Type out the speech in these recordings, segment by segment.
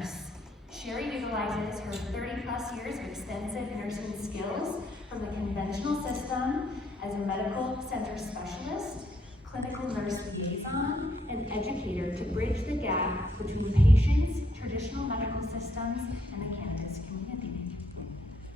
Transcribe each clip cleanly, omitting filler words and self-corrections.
nurse. Sherri utilizes her 30-plus years of extensive nursing skills from the conventional system as a medical center specialist, clinical nurse liaison, and educator to bridge the gap between patients, traditional medical systems, and the cannabis community.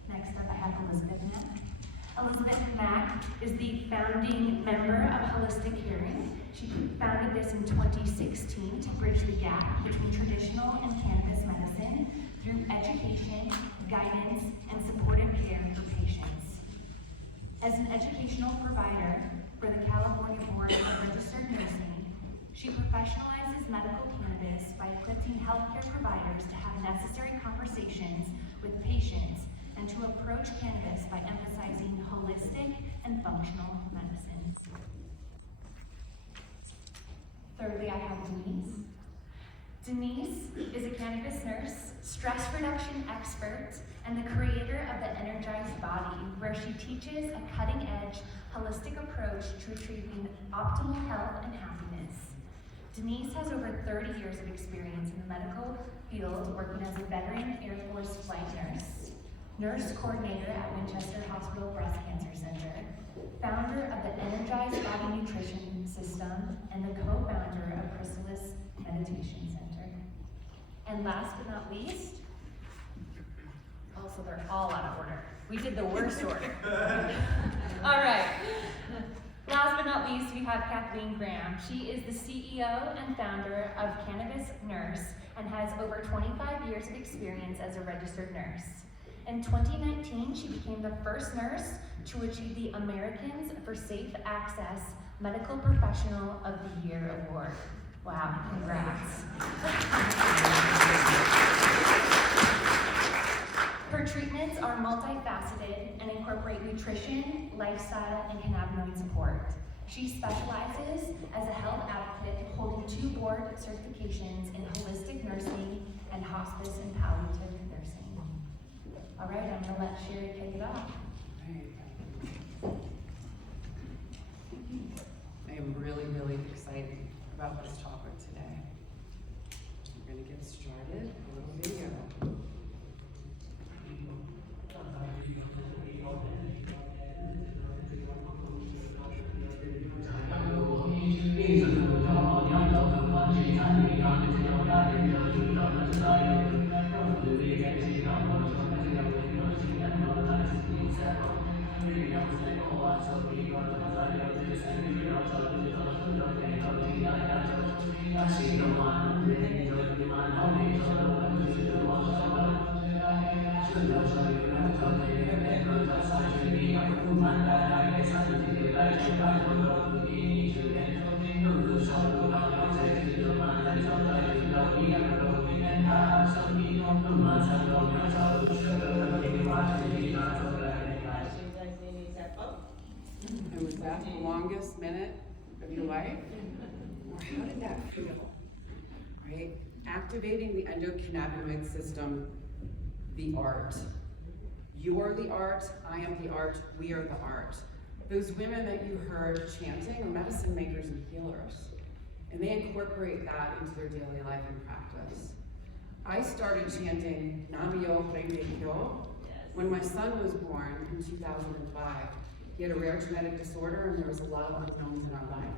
Next up, I have Elizabeth Mack. Elizabeth Mack is the founding member of Holistic Hearing. She founded this in 2016 to bridge the gap between traditional and cannabis medicine through education, guidance, and supportive care for patients. As an educational provider for the California Board of Registered Nursing, she professionalizes medical cannabis by equipping healthcare providers to have necessary conversations with patients and to approach cannabis by emphasizing holistic and functional medicine. Thirdly, I have Denise. Denise is a cannabis nurse, stress reduction expert, and the creator of the Energized Body, where she teaches a cutting-edge, holistic approach to achieving optimal health and happiness. Denise has over 30 years of experience in the medical field, working as a veteran Air Force flight nurse coordinator at Winchester Hospital Breast Cancer Center, founder of the Energized Body Nutrition System, and the co-founder of Chrysalis Meditation Center. And last but not least, also they're all out of order. We did the worst order. All right. Last but not least, we have Kathleen Graham. She is the CEO and founder of Cannabis Nurse and has over 25 years of experience as a registered nurse. In 2019, she became the first nurse to achieve the Americans for Safe Access Medical Professional of the Year Award. Wow, congrats. Her treatments are multifaceted and incorporate nutrition, lifestyle, and cannabinoid support. She specializes as a health advocate, holding 2 board certifications in holistic nursing and hospice and palliative nursing. All right, I'm gonna let Sherri kick it off. I am really, really excited about this topic today. We're gonna get started. A little video. And was that the longest minute of your life? Or how did that feel? Right? Activating the endocannabinoid system, the art. You are the art, I am the art, we are the art. Those women that you heard chanting are medicine makers and healers. And they incorporate that into their daily life and practice. I started chanting Nam-myoho Renge Kyo when my son was born in 2005. He had a rare genetic disorder and there was a lot of unknowns in our life.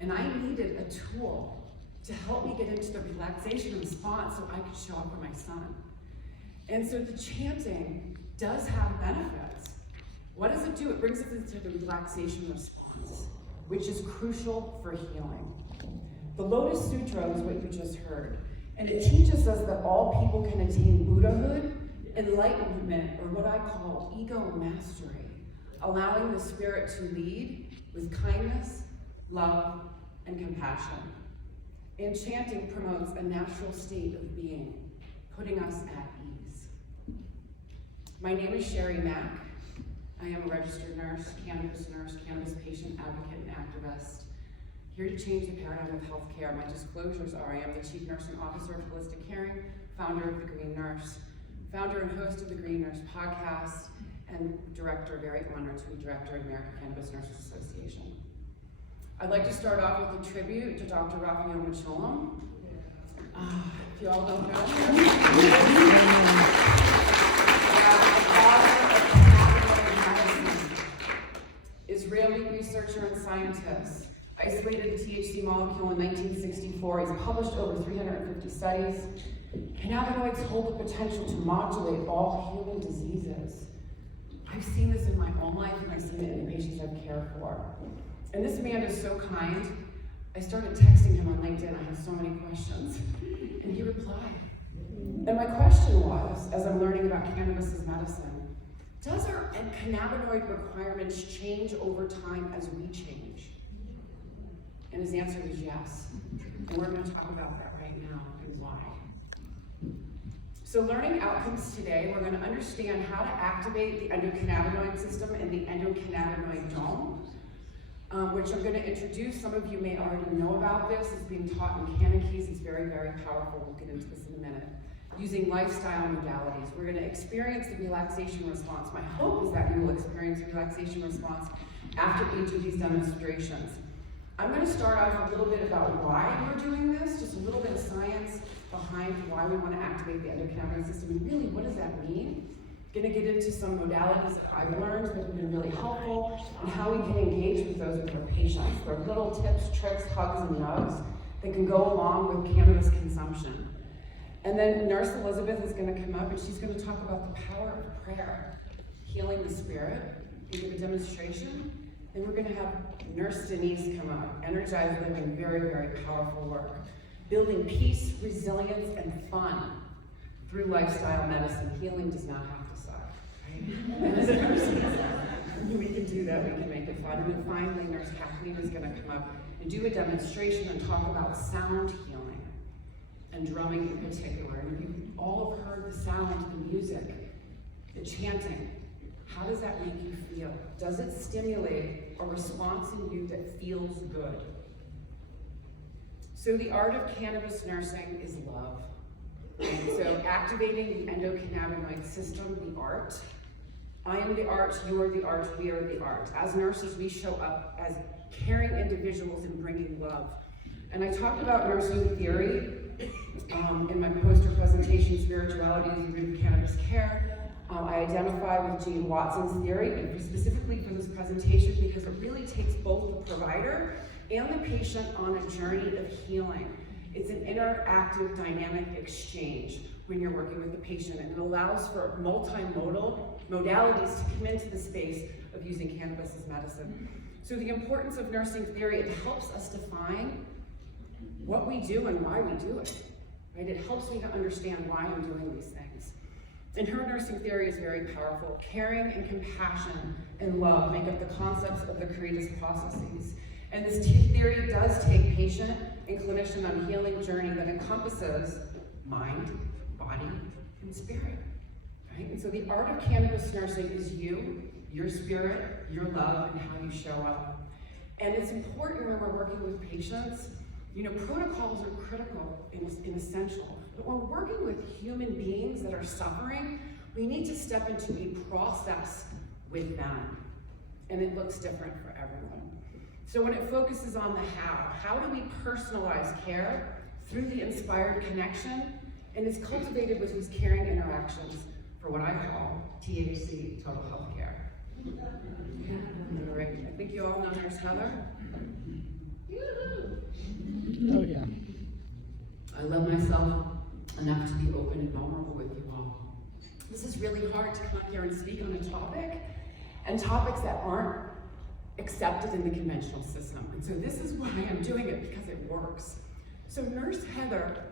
And I needed a tool to help me get into the relaxation response so I could show up for my son. And so the chanting does have benefits. What does it do? It brings us into the relaxation response, which is crucial for healing. The Lotus Sutra is what you just heard. And it teaches us that all people can attain Buddhahood, enlightenment, or what I call ego mastery, allowing the spirit to lead with kindness, love, and compassion. And chanting promotes a natural state of being, putting us at ease. My name is Sherri Mack. I am a registered nurse, cannabis patient advocate, and activist. Here to change the paradigm of healthcare. My disclosures are I am the Chief Nursing Officer of Holistic Caring, founder of The Green Nurse, founder and host of the Green Nurse podcast, and director, very honored to be director of the American Cannabis Nurses Association. I'd like to start off with a tribute to Dr. Raphael Mechoulam. If you all don't know, Sherri Israeli researcher and scientist, isolated the THC molecule in 1964. He's published over 350 studies. Cannabinoids hold the potential to modulate all human diseases. I've seen this in my own life, and I've seen it in the patients I've cared for. And this man is so kind. I started texting him on LinkedIn. I had so many questions, and he replied. And my question was, as I'm learning about cannabis as medicine, does our cannabinoid requirements change over time as we change? And his answer is yes. And we're going to talk about that right now and why. So learning outcomes today, we're going to understand how to activate the endocannabinoid system and the endocannabinoid dome, which I'm going to introduce. Some of you may already know about this. It's being taught in Cannakeys. It's very, very powerful. We'll get into this in a minute. Using lifestyle modalities. We're going to experience the relaxation response. My hope is that you will experience a relaxation response after each of these demonstrations. I'm going to start off a little bit about why we're doing this, just a little bit of science behind why we want to activate the endocannabinoid system, and really, what does that mean? I'm going to get into some modalities that I've learned that have been really helpful, and how we can engage with those with our patients. There are little tips, tricks, hugs, and nugs that can go along with cannabis consumption. And then Nurse Elizabeth is going to come up, and she's going to talk about the power of prayer, healing the spirit, and give a demonstration. Then we're going to have Nurse Denise come up, energized living, very, very powerful work. Building peace, resilience, and fun through lifestyle medicine. Healing does not have to suck, right? And as nurses, we can do that, we can make it fun. And then finally, Nurse Kathleen is going to come up and do a demonstration and talk about sound healing and drumming in particular. And you've all have heard the sound, the music, the chanting. How does that make you feel? Does it stimulate a response in you that feels good? So the art of cannabis nursing is love. So activating the endocannabinoid system, the art. I am the art, you are the art, we are the art. As nurses, we show up as caring individuals and bringing love. And I talked about nursing theory in my poster presentation, Spirituality as a Root of Cannabis Care. I identify with Gene Watson's theory, and specifically for this presentation, because it really takes both the provider and the patient on a journey of healing. It's an interactive, dynamic exchange when you're working with the patient, and it allows for multimodal modalities to come into the space of using cannabis as medicine. So the importance of nursing theory, it helps us define what we do and why we do it, right? It helps me to understand why I'm doing these things. And her nursing theory is very powerful. Caring and compassion and love make up the concepts of the Caritas processes. And this theory does take patient and clinician on a healing journey that encompasses mind, body, and spirit, right? And so the art of cannabis nursing is you, your spirit, your love, and how you show up. And it's important when we're working with patients, you know, protocols are critical and essential. But when we're working with human beings that are suffering, we need to step into a process with them. And it looks different for everyone. So when it focuses on the how do we personalize care through the inspired connection? And it's cultivated with these caring interactions for what I call THC, total health care. All right, I think you all know Nurse Heather. Oh yeah. I love myself enough to be open and vulnerable with you all. This is really hard to come up here and speak on a topic, and topics that aren't accepted in the conventional system. And so this is why I'm doing it, because it works. So Nurse Heather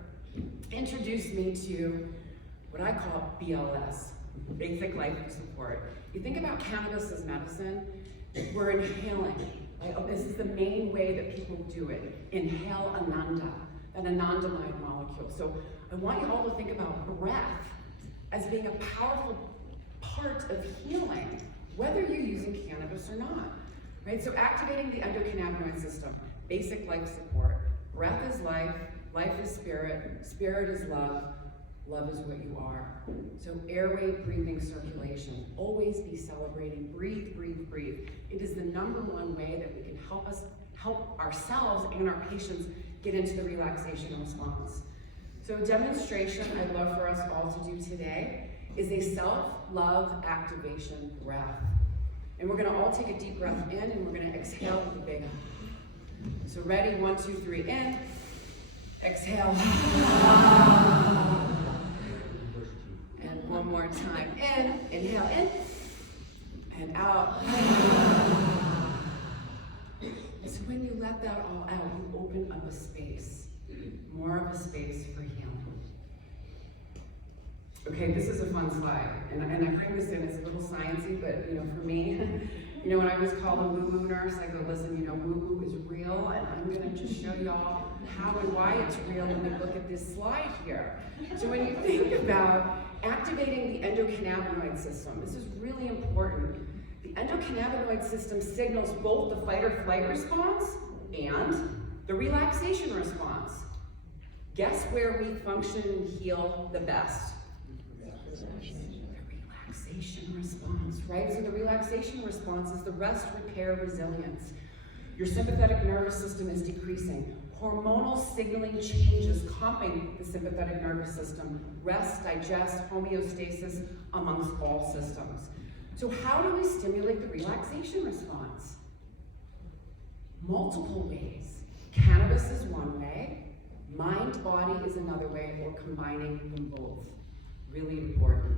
introduced me to what I call BLS, basic life support. You think about cannabis as medicine, we're inhaling. This is the main way that people do it. Inhale ananda, an anandamide molecule. So I want you all to think about breath as being a powerful part of healing, whether you're using cannabis or not. Right? So activating the endocannabinoid system, basic life support. Breath is life, life is spirit, spirit is love, love is what you are. So airway, breathing, circulation. Always be celebrating. Breathe, breathe, breathe. It is the #1 way that we can help ourselves and our patients get into the relaxation response. So a demonstration I'd love for us all to do today is a self-love activation breath. And we're gonna all take a deep breath in and we're gonna exhale with a big. So ready, 1, 2, 3, in. Exhale. And one more time, in. Inhale, in. And out. So when you let that all out, you open up a space, more of a space for healing. Okay, this is a fun slide, and I bring this in, it's a little sciencey, but for me, when I was called a woo-woo nurse, I go, listen, woo-woo is real, and I'm gonna just show y'all how and why it's real when we look at this slide here. So when you think about activating the endocannabinoid system, this is really important. The endocannabinoid system signals both the fight or flight response and the relaxation response. Guess where we function and heal the best? The relaxation response, right? So the relaxation response is the rest, repair, resilience. Your sympathetic nervous system is decreasing. Hormonal signaling changes calming the sympathetic nervous system. Rest, digest, homeostasis amongst all systems. So how do we stimulate the relaxation response? Multiple ways. Cannabis is one way, mind, body is another way, or combining them both. Really important.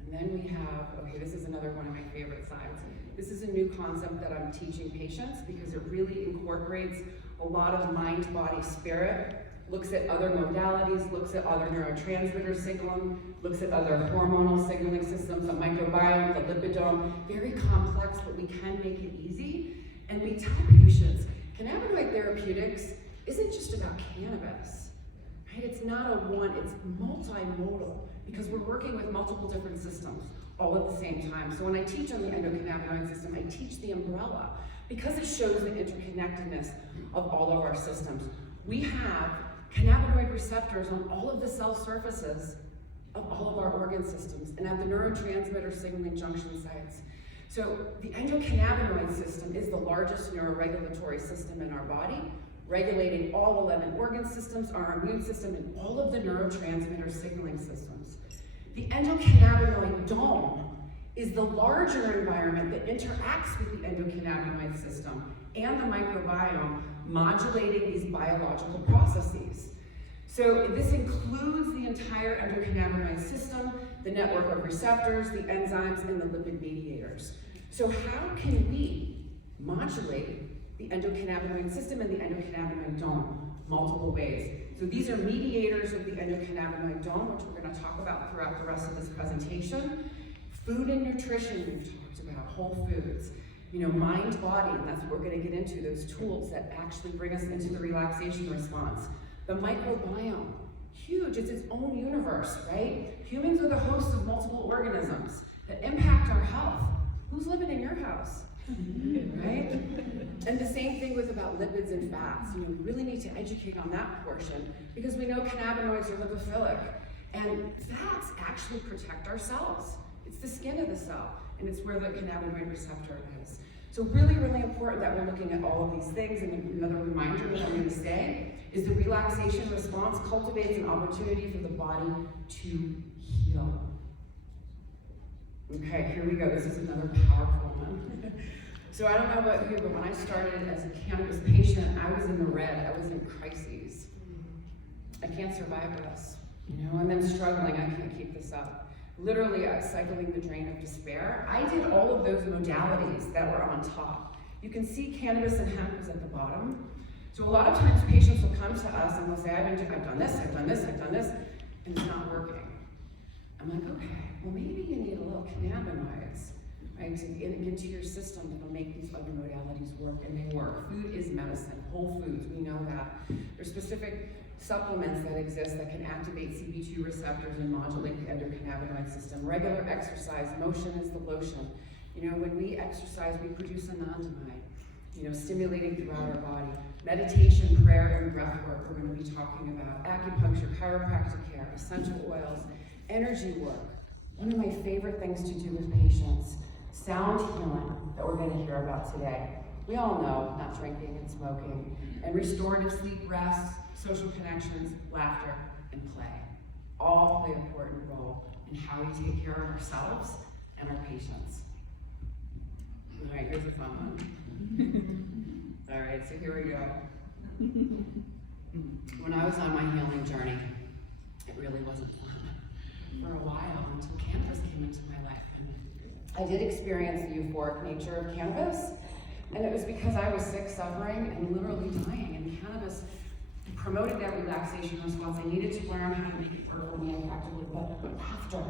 And then we have, okay, this is another one of my favorite slides. This is a new concept that I'm teaching patients because it really incorporates a lot of mind, body, spirit, looks at other modalities, looks at other neurotransmitter signaling, looks at other hormonal signaling systems, the microbiome, the lipidome, very complex, but we can make it easy. And we tell patients, cannabinoid therapeutics isn't just about cannabis, right? It's not a one, it's multimodal because we're working with multiple different systems all at the same time. So when I teach on the endocannabinoid system, I teach the umbrella because it shows the interconnectedness of all of our systems. We have cannabinoid receptors on all of the cell surfaces of all of our organ systems and at the neurotransmitter signaling junction sites. So the endocannabinoid system is the largest neuroregulatory system in our body, regulating all 11 organ systems, our immune system, and all of the neurotransmitter signaling systems. The endocannabinoid dome is the larger environment that interacts with the endocannabinoid system and the microbiome, modulating these biological processes. So this includes the entire endocannabinoid system, the network of receptors, the enzymes, and the lipid mediators. So how can we modulate the endocannabinoid system and the endocannabinoid dome? Multiple ways. So these are mediators of the endocannabinoid dome, which we're going to talk about throughout the rest of this presentation. Food and nutrition, we've talked about, whole foods. Mind, body, and that's what we're going to get into, those tools that actually bring us into the relaxation response. The microbiome, huge, it's its own universe, right? Humans are the hosts of multiple organisms that impact our health. Who's living in your house? Right? And the same thing with about lipids and fats. We really need to educate on that portion because we know cannabinoids are lipophilic. And fats actually protect our cells. It's the skin of the cell, and it's where the cannabinoid receptor is. So really, really important that we're looking at all of these things. And another reminder that I'm going to say is the relaxation response cultivates an opportunity for the body to heal. Okay, here we go. This is another powerful one. So I don't know about you, but when I started as a cannabis patient, I was in the red. I was in crises. I can't survive this, and then struggling. I can't keep this up. Literally, I was cycling the drain of despair. I did all of those modalities that were on top. You can see cannabis and hemp was at the bottom. So a lot of times patients will come to us and they'll say, I've done this, I've done this, I've done this, and it's not working. I'm like, okay, well maybe you need a little cannabinoids, right, to get into your system that'll make these other modalities work, and they work. Food is medicine, whole foods, we know that. There's specific supplements that exist that can activate CB2 receptors and modulate the endocannabinoid system. Regular exercise, motion is the lotion. When we exercise, we produce anandamide, stimulating throughout our body. Meditation, prayer, and breath work we're going to be talking about. Acupuncture, chiropractic care, essential oils, energy work. One of my favorite things to do with patients, sound healing, that we're going to hear about today. We all know not drinking and smoking, and restorative sleep, rest, social connections, laughter, and play all play an important role in how we take care of ourselves and our patients. All right, here's a fun one. All right, so here we go. When I was on my healing journey, it really wasn't fun for a while until cannabis came into my life. I did experience the euphoric nature of cannabis, and it was because I was sick, suffering, and literally dying, and cannabis promoted that relaxation response. I needed to learn how to make it work for me effectively, but laughter.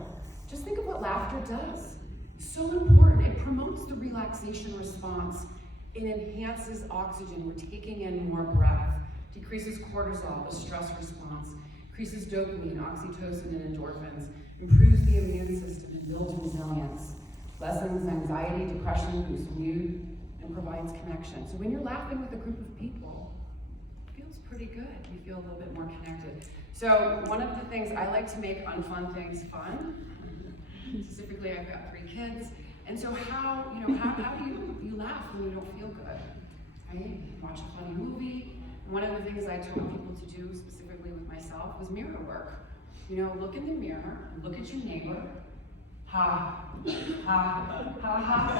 Just think of what laughter does. It's so important. It promotes the relaxation response. It enhances oxygen. We're taking in more breath, decreases cortisol, the stress response, increases dopamine, oxytocin, and endorphins, improves the immune system, and builds resilience, lessens anxiety, depression, boosts mood, and provides connection. So when you're laughing with a group of people, it feels pretty good. You feel a little bit more connected. So one of the things I like to make unfun things fun. Specifically, I've got 3 kids. And so how do you laugh when you don't feel good, right? Watch a funny movie. And one of the things I told people to do, specifically with myself, was mirror work. Look in the mirror, look at your neighbor. Ha, ha, ha, ha.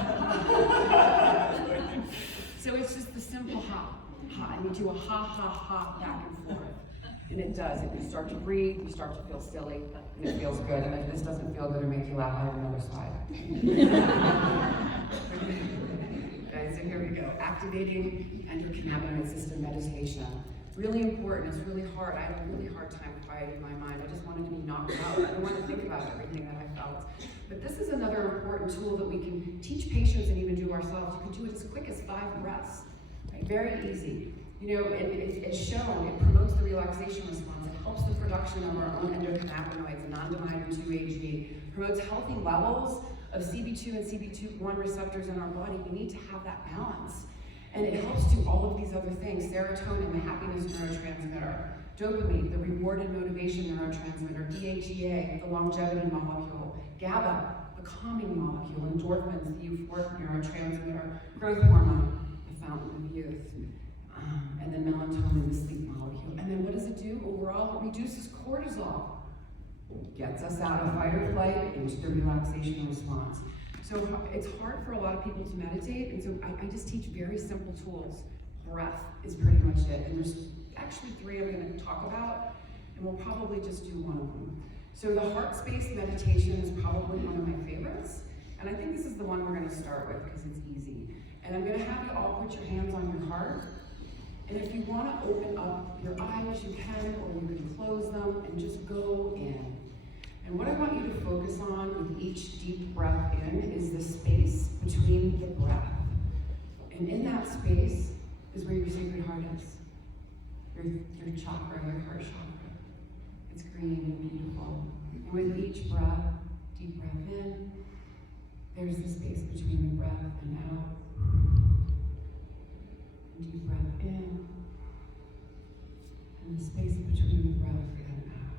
So it's just the simple ha, ha, and you do a ha, ha, ha back and forth. And it does. You start to breathe, you start to feel silly, and it feels good. And if this doesn't feel good or make you laugh, I have another slide. Okay, so here we go. Activating the endocannabinoid system meditation. Really important. It's really hard. I had a really hard time quieting my mind. I just wanted to be knocked out. I didn't want to think about everything that I felt. But this is another important tool that we can teach patients and even do ourselves. You can do it as quick as 5 breaths. Right? Very easy. It's shown, it promotes the relaxation response. It helps the production of our own endocannabinoids, anandamide 2-HG, promotes healthy levels of CB2 and CB1 receptors in our body. We need to have that balance. And it helps do all of these other things. Serotonin, the happiness neurotransmitter. Dopamine, the reward and motivation neurotransmitter. DHEA, the longevity molecule. GABA, the calming molecule. Endorphins, the euphoric neurotransmitter. Growth hormone, the fountain of youth. And then melatonin, the sleep molecule. And then what does it do? Overall, it reduces cortisol. Gets us out of fight or flight into the relaxation response. So it's hard for a lot of people to meditate, and so I just teach very simple tools. Breath is pretty much it. And there's actually 3 I'm going to talk about, and we'll probably just do one of them. So the heart space meditation is probably one of my favorites, and I think this is the one we're going to start with because it's easy. And I'm going to have you all put your hands on your heart. And if you want to open up your eyes, you can, or you can close them and just go in. And what I want you to focus on with each deep breath in is the space between the breath. And in that space is where your sacred heart is. Your chakra, your heart chakra. It's green and beautiful. And with each breath, deep breath in, there's the space between the breath and out. Deep breath in, and the space between the breath and out.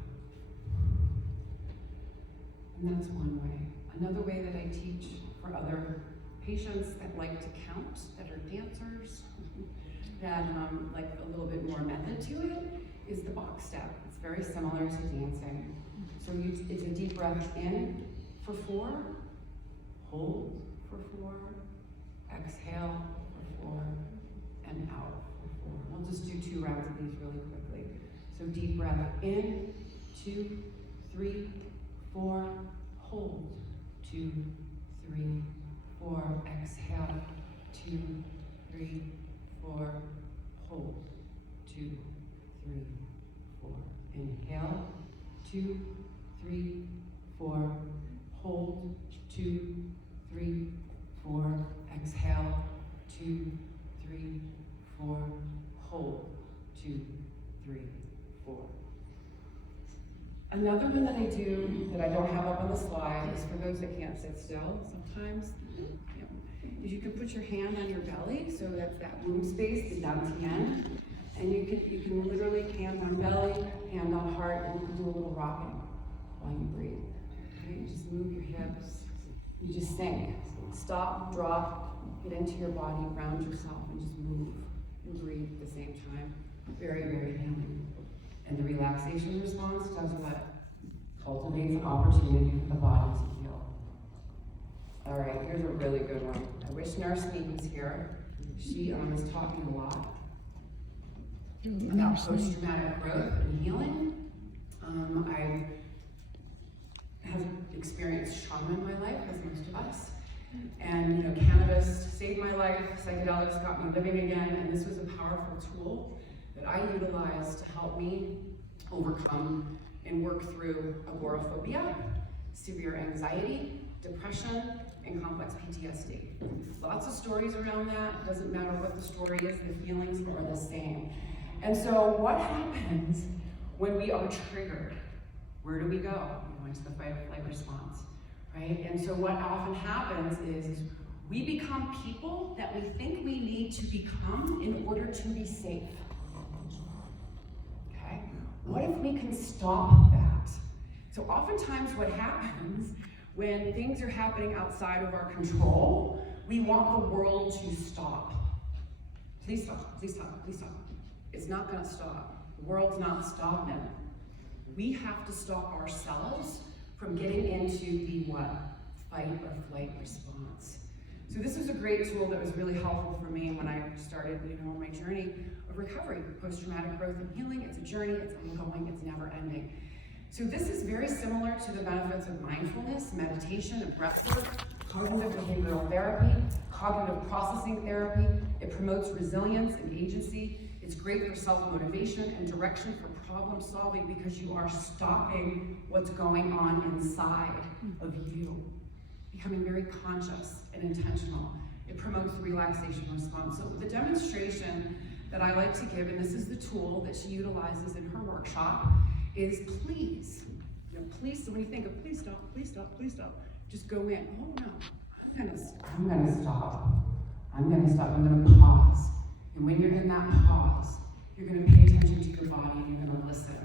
And that's one way. Another way that I teach for other patients that like to count, that are dancers, that like a little bit more method to it, is the box step. It's very similar to dancing. So it's a deep breath in for 4, hold for 4, exhale for 4, and out for 4. We'll just do 2 rounds of these really quickly. So deep breath in, 2, 3, 4, hold, 2, 3, 4, exhale, 2, 3, 4, hold, 2, 3, 4. Inhale, 2, 3, 4, hold, 2, 3, 4, exhale, 2, 3, 4, hold, 2, 3, 4. Another one that I do that I don't have up on the slide is for those that can't sit still sometimes. Is you can put your hand on your belly, so that's that womb space, the dantian, and you can literally hand on belly, hand on heart, and you can do a little rocking while you breathe. Okay? You just move your hips, you just sink, stop, drop, get into your body, ground yourself, and just move and breathe at the same time. Very, very healing. And the relaxation response does what? Cultivates opportunity for the body to heal. All right, here's a really good one. I wish Nurse Meek was here. She is talking a lot about post-traumatic growth and healing. I have experienced trauma in my life, as most of us. And cannabis saved my life, psychedelics got me living again, and this was a powerful tool that I utilized to help me overcome and work through agoraphobia, severe anxiety, depression, and complex PTSD. Lots of stories around that. Doesn't matter what the story is, the feelings are the same. And so what happens when we are triggered? Where do we go? We go into the fight or flight response, right? And so what often happens is we become people that we think we need to become in order to be safe. Okay? What if we can stop that? So oftentimes what happens when things are happening outside of our control, we want the world to stop. Please stop, please stop, please stop. It's not gonna stop. The world's not stopping. We have to stop ourselves from getting into the what? Fight or flight response. So this was a great tool that was really helpful for me when I started, my journey of recovery, post-traumatic growth and healing. It's a journey, it's ongoing, it's never ending. So this is very similar to the benefits of mindfulness, meditation, and breathwork, cognitive behavioral therapy, cognitive processing therapy. It promotes resilience and agency. It's great for self-motivation and direction for problem solving because you are stopping what's going on inside of you, becoming very conscious and intentional. It promotes the relaxation response. So the demonstration that I like to give, and this is the tool that she utilizes in her workshop, is please, please, so when you think of please stop, please stop, please stop, just go in. Oh no, I'm gonna stop, I'm gonna pause. And when you're in that pause, you're gonna pay attention to your body and you're gonna listen.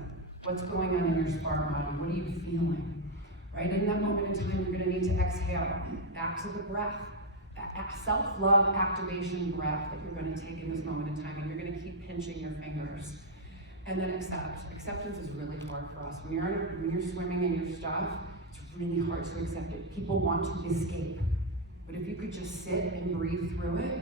What's going on in your spark body? What are you feeling? Right, in that moment in time, you're gonna need to exhale, back to the breath, self-love activation breath that you're gonna take in this moment in time, and you're gonna keep pinching your fingers. And then accept. Acceptance is really hard for us. When you're swimming in your stuff, it's really hard to accept it. People want to escape. But if you could just sit and breathe through it,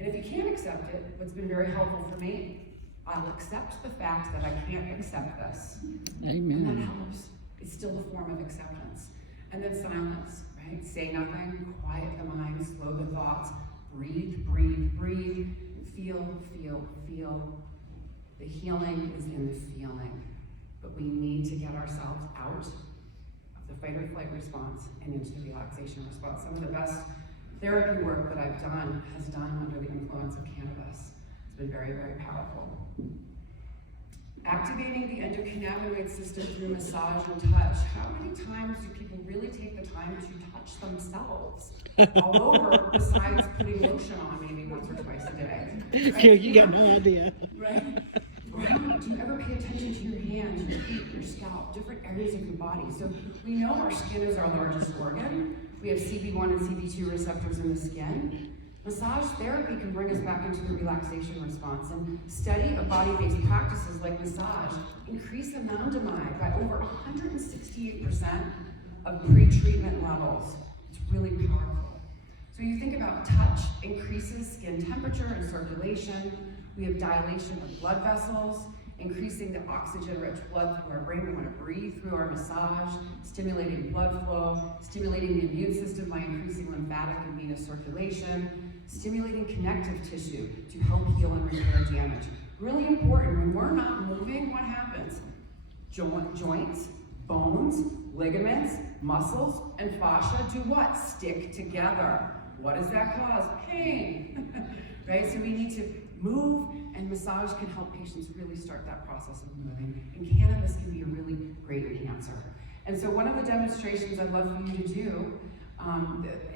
and if you can't accept it, what's been very helpful for me, I'll accept the fact that I can't accept this. Amen. And that helps. It's still a form of acceptance. And then silence, right? Say nothing, quiet the mind, slow the thoughts, breathe, breathe, breathe, feel, feel, feel. The healing is in the feeling, but we need to get ourselves out of the fight or flight response and into the relaxation response. Some of the best therapy work that I've done has done under the influence of cannabis. It's been very, very powerful. Activating the endocannabinoid system through massage and touch. How many times do people really take the time to touch themselves all over besides putting lotion on maybe once or twice a day? Right? You got no idea. Right? Do you ever pay attention to your hands, your feet, your scalp, different areas of your body? So we know our skin is our largest organ. We have CB1 and CB2 receptors in the skin. Massage therapy can bring us back into the relaxation response, and study of body-based practices like massage increase anandamide by over 168% of pre-treatment levels. It's really powerful. So you think about touch increases skin temperature and circulation. We have dilation of blood vessels, increasing the oxygen-rich blood through our brain. We want to breathe through our massage, stimulating blood flow, stimulating the immune system by increasing lymphatic and venous circulation, stimulating connective tissue to help heal and repair damage. Really important, when we're not moving, what happens? Joints, bones, ligaments, muscles, and fascia do what? Stick together. What does that cause? Pain, right? So we need to move, and massage can help patients really start that process of moving. And cannabis can be a really great enhancer. And so one of the demonstrations I'd love for you to do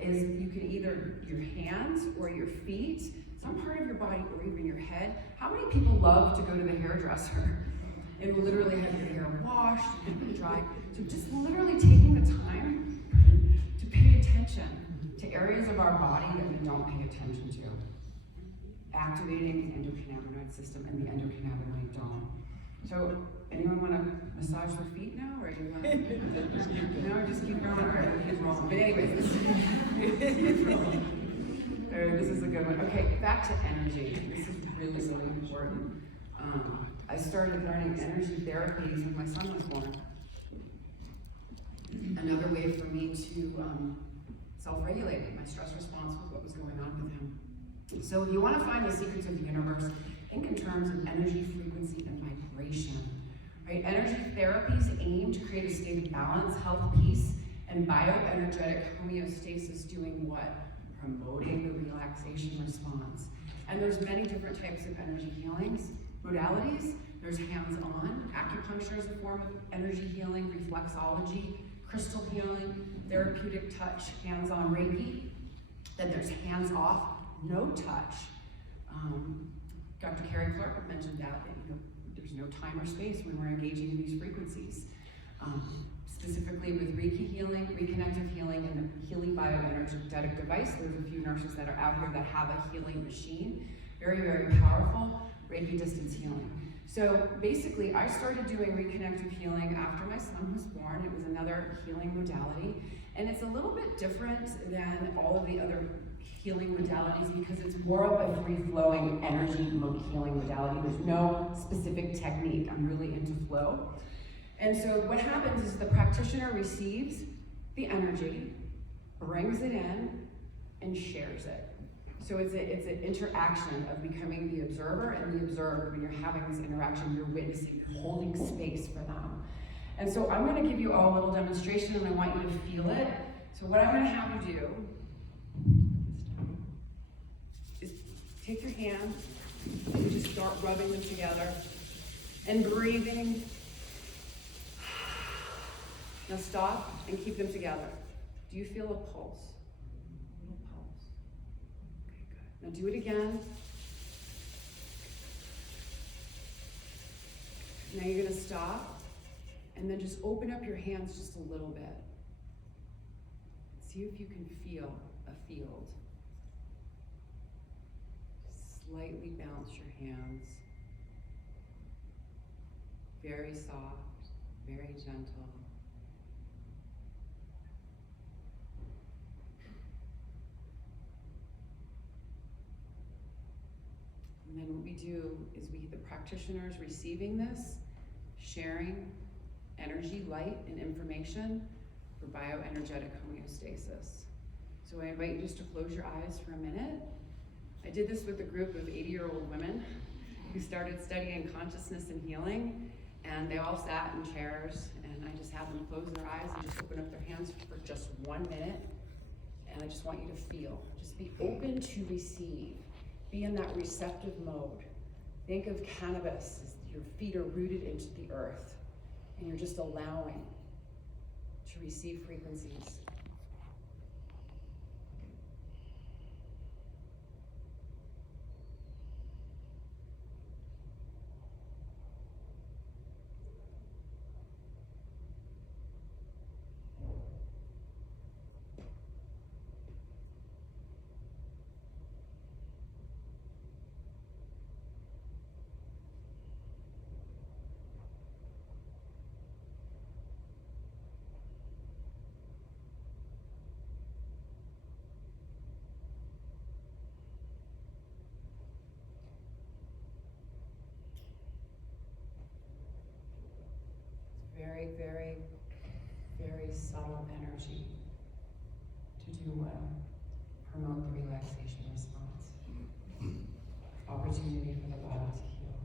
is you can either your hands or your feet, some part of your body, or even your head. How many people love to go to the hairdresser and literally have your hair washed and dry? So just literally taking the time to pay attention to areas of our body that we don't pay attention to. activating the endocannabinoid system and the endocannabinoid dome. So, anyone want to massage their feet now, or do you want to? No, just keep going. All right, we'll keep rolling. But anyways, this is a good one. Okay, back to energy. This is really, really important. I started learning energy therapies when my son was born. Another way for me to self-regulate my stress response with what was going on with him. So if you want to find the secrets of the universe, think in terms of energy, frequency, and vibration. Right? Energy therapies aim to create a state of balance, health, peace, and bioenergetic homeostasis, doing what? Promoting the relaxation response. And there's many different types of energy healings, modalities. There's hands-on, acupuncture is a form of energy healing, reflexology, crystal healing, therapeutic touch, hands-on Reiki. Then there's hands-off, no touch. Dr. Carrie Clark mentioned that there's no time or space when we're engaging in these frequencies. Specifically with Reiki healing, reconnective healing, and the Healy bioenergetic device. There's a few nurses that are out here that have a healing machine. Very, very powerful. Reiki distance healing. So basically, I started doing reconnective healing after my son was born. It was another healing modality. And it's a little bit different than all of the other healing modalities because it's more of a free-flowing energy healing modality. There's no specific technique. I'm really into flow. And so what happens is the practitioner receives the energy, brings it in, and shares it. So it's an interaction of becoming the observer and the observed. When you're having this interaction, you're witnessing, you're holding space for them. And so I'm going to give you all a little demonstration, and I want you to feel it. So what I'm going to have you do is take your hands and just start rubbing them together and breathing. Now stop and keep them together. Do you feel a pulse? A little pulse. Okay, good. Now do it again. Now you're going to stop and then just open up your hands just a little bit. See if you can feel a field. Slightly bounce your hands. Very soft, very gentle. And then what we do is the practitioners receiving this, sharing energy, light, and information for bioenergetic homeostasis. So I invite you just to close your eyes for a minute. I did this with a group of 80-year-old women who started studying consciousness and healing, and they all sat in chairs, and I just had them close their eyes and just open up their hands for just 1 minute, and I just want you to feel. Just be open to receive. Be in that receptive mode. Think of cannabis as your feet are rooted into the earth, and you're just allowing to receive frequencies. Very, very, very subtle energy to do what? Promote the relaxation response. Opportunity for the body to heal.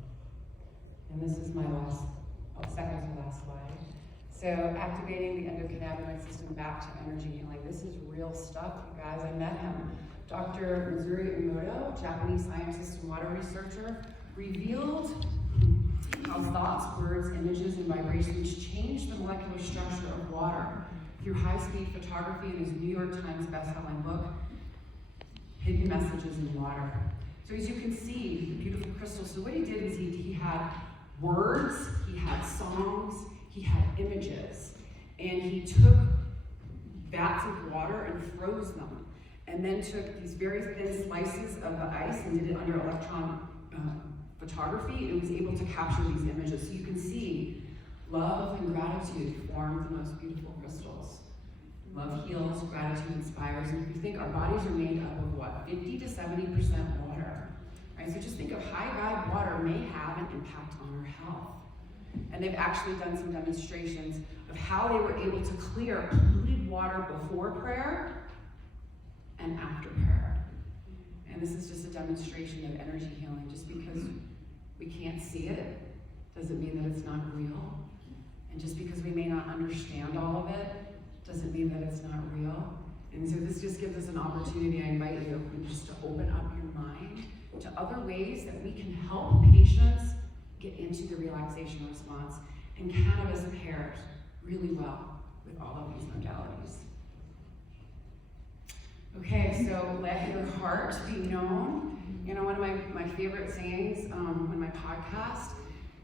And this is my second to last slide. So activating the endocannabinoid system back to energy healing. This is real stuff, you guys. I met him. Dr. Mizuri Emoto, Japanese scientist and water researcher, revealed how thoughts, words, images, and vibrations change the molecular structure of water through high-speed photography in his New York Times best-selling book, Hidden Messages in Water. So as you can see, the beautiful crystals. So what he did is he had words, he had songs, he had images, and he took vats of water and froze them. and then took these very thin slices of the ice and did it under electron photography, and was able to capture these images. So you can see love and gratitude form the most beautiful crystals. Love heals, gratitude inspires, and if you think our bodies are made up of what, 50 to 70% water, right? So just think of high vibe water may have an impact on our health. And they've actually done some demonstrations of how they were able to clear polluted water before prayer and after prayer. And this is just a demonstration of energy healing. Just because we can't see it doesn't mean that it's not real. And just because we may not understand all of it doesn't mean that it's not real. And so this just gives us an opportunity. I invite you just to open up your mind to other ways that we can help patients get into the relaxation response. And cannabis pairs really well with all of these modalities. Okay, so let your heart be known. You know, one of my favorite sayings on my podcast,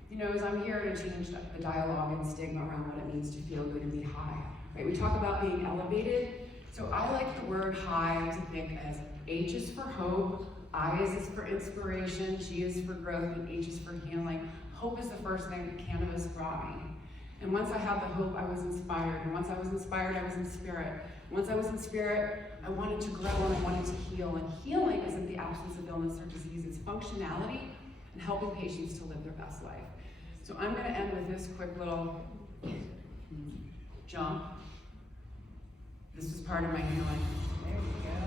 you know, is I'm here to change the dialogue and stigma around what it means to feel good and be high. Right? We talk about being elevated. So I like the word high to think as H is for hope, I is for inspiration, G is for growth, and H is for healing. Hope is the first thing that cannabis brought me. And once I had the hope, I was inspired. And once I was inspired, I was in spirit. Once I was in spirit, I wanted to grow and I wanted to heal. And healing isn't the absence of illness or disease, it's functionality and helping patients to live their best life. So I'm going to end with this quick little jump. This is part of my healing.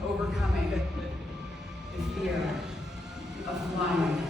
Overcoming the fear of flying.